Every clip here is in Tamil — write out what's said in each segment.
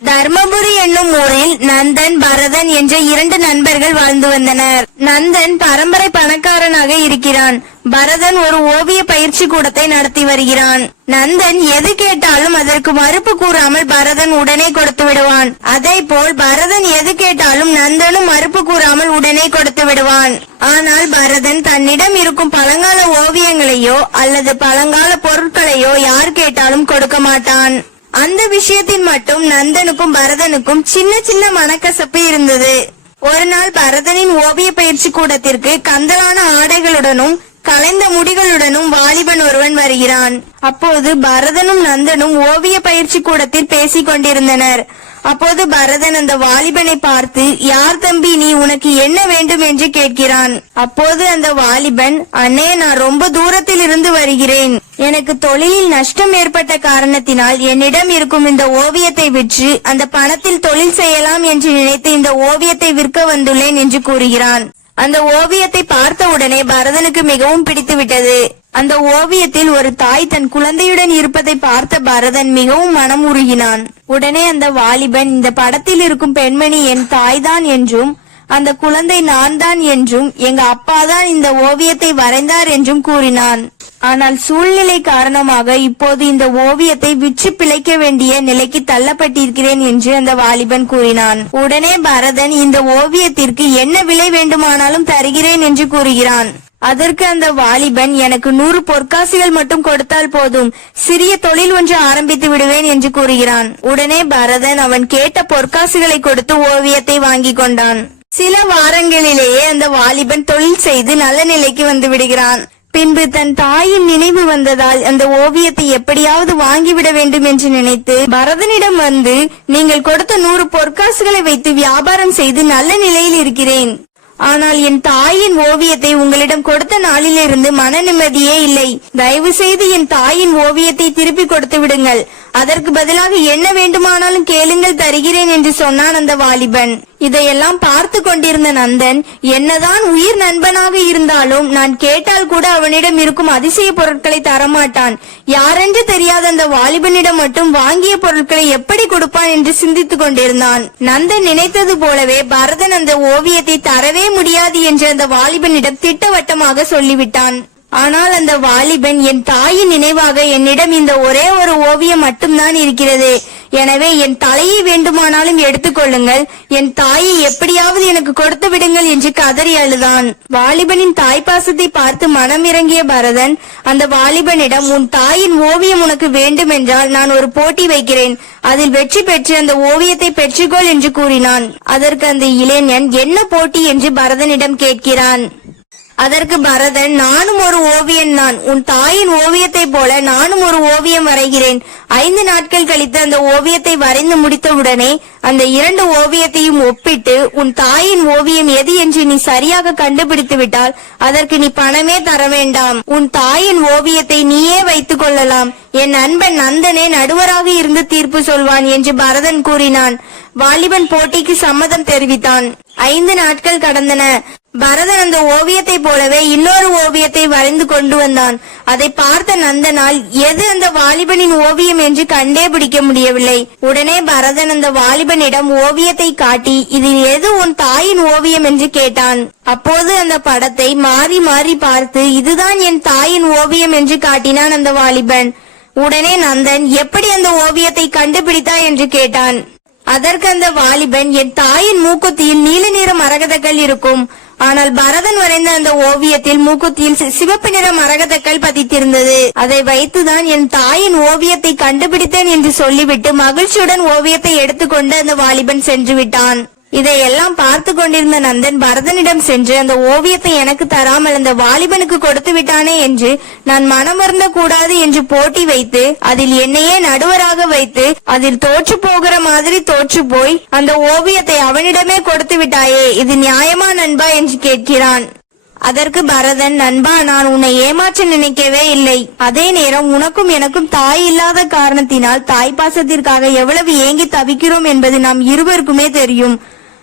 தர்மபுரி என்னும் ஊரில் நந்தன், பரதன் என்ற 2 நண்பர்கள் வாழ்ந்து வந்தனர். நந்தன் பரம்பரை பணக்காரனாக இருக்கிறான். பரதன் ஒரு ஓவிய பயிற்சி கூடத்தை நடத்தி வருகிறான். நந்தன் எது கேட்டாலும் அதற்கு மறுப்பு கூறாமல் பரதன் உடனே கொடுத்து விடுவான். அதே போல் பரதன் எது கேட்டாலும் நந்தனும் மறுப்பு கூறாமல் உடனே கொடுத்து விடுவான். ஆனால் பரதன் தன்னிடம் இருக்கும் பழங்கால ஓவியங்களையோ அல்லது பழங்கால பொருட்களையோ யார் கேட்டாலும் கொடுக்க மாட்டான். அந்த விஷயத்தில் மட்டும் நந்தனுக்கும் பரதனுக்கும் சின்ன சின்ன மனக்கசப்பு இருந்தது. ஒரு நாள் பரதனின் ஓவிய பயிற்சி கூடத்திற்கு கந்தலான ஆடைகளுடனும் கலைந்த முடிகளுடனும் வாலிபன் ஒருவன் வருகிறான். அப்போது பரதனும் நந்தனும் ஓவிய பயிற்சி கூடத்தில் பேசிக் கொண்டிருந்தனர். அப்போது பரதன் அந்த வாலிபனை பார்த்து, யார் தம்பி நீ, உனக்கு என்ன வேண்டும் என்று கேட்கிறான். அப்போது அந்த வாலிபன், அண்ணே நான் ரொம்ப தூரத்தில் இருந்து வருகிறேன். எனக்கு தொழிலில் நஷ்டம் ஏற்பட்ட காரணத்தினால் என்னிடம் இருக்கும் இந்த ஓவியத்தை விற்று அந்த பணத்தில் தொழில் செய்யலாம் என்று நினைத்து இந்த ஓவியத்தை விற்க வந்துள்ளேன் என்று கூறுகிறான். அந்த ஓவியத்தை பார்த்த உடனே பரதனுக்கு மிகவும் பிடித்து விட்டது. அந்த ஓவியத்தில் ஒரு தாய் தன் குழந்தையுடன் இருப்பதை பார்த்த பரதன் மிகவும் மனம் உருகினான். உடனே அந்த வாலிபன், இந்த படத்தில் இருக்கும் பெண்மணி என் தாய்தான் என்றும் அந்த குழந்தை நான் தான் என்றும் எங்க அப்பாதான் இந்த ஓவியத்தை வரைந்தார் என்றும் கூறினான். ஆனால் சூழ்நிலை காரணமாக இப்போது இந்த ஓவியத்தை விற்று பிழைக்க வேண்டிய நிலைக்கு தள்ளப்பட்டிருக்கிறேன் என்று அந்த வாலிபன் கூறினான். உடனே பரதன், இந்த ஓவியத்திற்கு என்ன விலை வேண்டுமானாலும் தருகிறேன் என்று கூறுகிறான். அதற்கு அந்த வாலிபன், எனக்கு 100 பொற்காசுகள் மட்டும் கொடுத்தால் போதும், சிறிய தொழில் ஒன்று ஆரம்பித்து விடுவேன் என்று கூறுகிறான். உடனே பரதன் அவன் கேட்ட பொற்காசுகளை கொடுத்து ஓவியத்தை வாங்கி கொண்டான். சில வாரங்களிலேயே அந்த வாலிபன் தொழில் செய்து நல்ல நிலைக்கு வந்து விடுகிறான். பின்பு தன் தாயின் நினைவு வந்ததால் அந்த ஓவியத்தை எப்படியாவது வாங்கிவிட வேண்டும் என்று நினைத்து பரதனிடம் வந்து, நீங்கள் கொடுத்த 100 பொற்காசுகளை வைத்து வியாபாரம் செய்து நல்ல நிலையில் இருக்கிறேன். ஆனால் என் தாயின் ஓவியத்தை உங்களிடம் கொடுத்த நாளிலிருந்து மன நிம்மதியே இல்லை. தயவு செய்து என் தாயின் ஓவியத்தை திருப்பி கொடுத்து விடுங்கள். அதற்கு பதிலாக என்ன வேண்டுமானாலும் கேளுங்கள், தருகிறேன் என்று சொன்னான் அந்த வாலிபன். இதையெல்லாம் பார்த்து கொண்டிருந்த நந்தன், என்னதான் உயிர் நண்பனாக இருந்தாலும் நான் கேட்டால் கூட அவனிடம் இருக்கும் அதிசய பொருட்களை தரமாட்டான். யாரென்று தெரியாத அந்த வாலிபனிடம் மட்டும் வாங்கிய பொருட்களை எப்படி கொடுப்பான் என்று சிந்தித்துக் கொண்டிருந்தான். நந்தன் நினைத்தது போலவே பரதன் அந்த ஓவியத்தை தரவே முடியாது என்று அந்த வாலிபனிடம் திட்டவட்டமாக சொல்லிவிட்டான். ஆனால் அந்த வாலிபன், என் தாயின் நினைவாக என்னிடம் இந்த ஒரே ஒரு ஓவியம் மட்டும்தான் இருக்கிறது. எனவே என் தலையை வேண்டுமானாலும் எடுத்துக்கொள்ளுங்கள், என் தாயை எப்படியாவது எனக்கு கொடுத்து விடுங்கள் என்று கதறி அழுதான். வாலிபனின் தாய்ப்பாசத்தை பார்த்து மனம் இறங்கிய பரதன் அந்த வாலிபனிடம், உன் தாயின் ஓவியம் உனக்கு வேண்டும் என்றால் நான் ஒரு போட்டி வைக்கிறேன், அதில் வெற்றி பெற்று அந்த ஓவியத்தை பெற்றுக்கொள் என்று கூறினான். அதற்கு அந்த இளைஞன், என்ன போட்டி என்று பரதனிடம் கேட்கிறான். அதற்கு பரதன், நானும் ஒரு ஓவியன் தான், உன் தாயின் ஓவியத்தை போல நானும் ஒரு ஓவியம் வரைகிறேன். 5 நாட்கள் கழித்து அந்த ஓவியத்தை வரைந்து முடித்தவுடனே அந்த 2 ஓவியத்தையும் ஒப்பிட்டு உன் தாயின் ஓவியம் எது என்று நீ சரியாக கண்டுபிடித்து விட்டால் அதற்கு நீ பணமே தர வேண்டாம். உன் தாயின் ஓவியத்தை நீயே வைத்துக் கொள்ளலாம். என் நண்பன் நந்தனே நடுவராக இருந்து தீர்ப்பு சொல்வான் என்று பரதன் கூறினான். வாலிபன் போட்டிக்கு சம்மதம் தெரிவித்தான். 5 நாட்கள் கடந்தன. பரதன் அந்த ஓவியத்தை போலவே இன்னொரு ஓவியத்தை வரைந்து கொண்டு வந்தான். அதை பார்த்த நந்தனால் எது அந்த வாலிபனின் ஓவியம் என்று கண்டே பிடிக்க முடியவில்லை. உடனே பரதன் அந்த வாலிபனிடம் ஓவியத்தை காட்டி, இதில் எது உன் தாயின் ஓவியம் என்று கேட்டான். அப்போது அந்த படத்தை மாறி மாறி பார்த்து, இதுதான் என் தாயின் ஓவியம் என்று காட்டினான் அந்த வாலிபன். உடனே நந்தன், எப்படி அந்த ஓவியத்தை கண்டுபிடித்தாய் என்று கேட்டான். அதற்கு அந்த வாலிபன், என் தாயின் மூக்குத்தியில் நீல நிற மரகதக்கல் இருக்கும். ஆனால் பரதன் வரைந்த அந்த ஓவியத்தில் மூக்குத்தியில் சிவப்பு நிற மரகதக்கல் பதித்திருந்தது. அதை வைத்துதான் என் தாயின் ஓவியத்தை கண்டுபிடித்தேன் என்று சொல்லிவிட்டு மகிழ்ச்சியுடன் ஓவியத்தை எடுத்துக்கொண்டு அந்த வாலிபன் சென்று விட்டான். இதையெல்லாம் பார்த்து கொண்டிருந்த நந்தன் பரதனிடம் சென்று, அந்த ஓவியத்தை எனக்கு தராமல் அந்த வாலிபனுக்கு கொடுத்து விட்டானே என்று நான் மனமருந்த கூடாது என்று போட்டி வைத்து அதில் என்னையே நடுவராக வைத்து அதில் தோற்று போகிற மாதிரி தோற்று போய் அந்த ஓவியத்தை அவனிடமே கொடுத்து விட்டாயே, இது நியாயமா நண்பா என்று கேட்கிறான். அதற்கு பரதன், நண்பா, நான் உன்னை ஏமாற்ற நினைக்கவே இல்லை. அதே நேரம் உனக்கும் எனக்கும் தாய் இல்லாத காரணத்தினால் தாய்ப்பாசத்திற்காக எவ்வளவு ஏங்கி தவிக்கிறோம் என்பது நாம் இருவருக்குமே தெரியும்.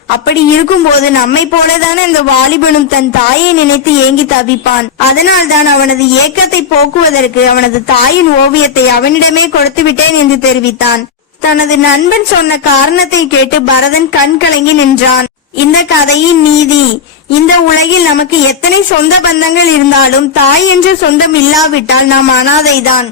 அப்படி இருக்கும்போது நம்மை போலதான அந்த வாலிபனும் தன் தாயை நினைத்து ஏங்கி தவிப்பான். அதனால் தான் அவனது ஏக்கத்தை போக்குவதற்கு அவனது தாயின் ஓவியத்தை அவனிடமே கொடுத்து விட்டேன் என்று தெரிவித்தான். தனது நண்பன் சொன்ன காரணத்தை கேட்டு பரதன் கண் கலங்கி நின்றான். இந்த கதையின் நீதி: இந்த உலகில் நமக்கு எத்தனை சொந்த பந்தங்கள் இருந்தாலும் தாய் என்ற சொந்தம் இல்லாவிட்டால் நாம் அனாதைதான்.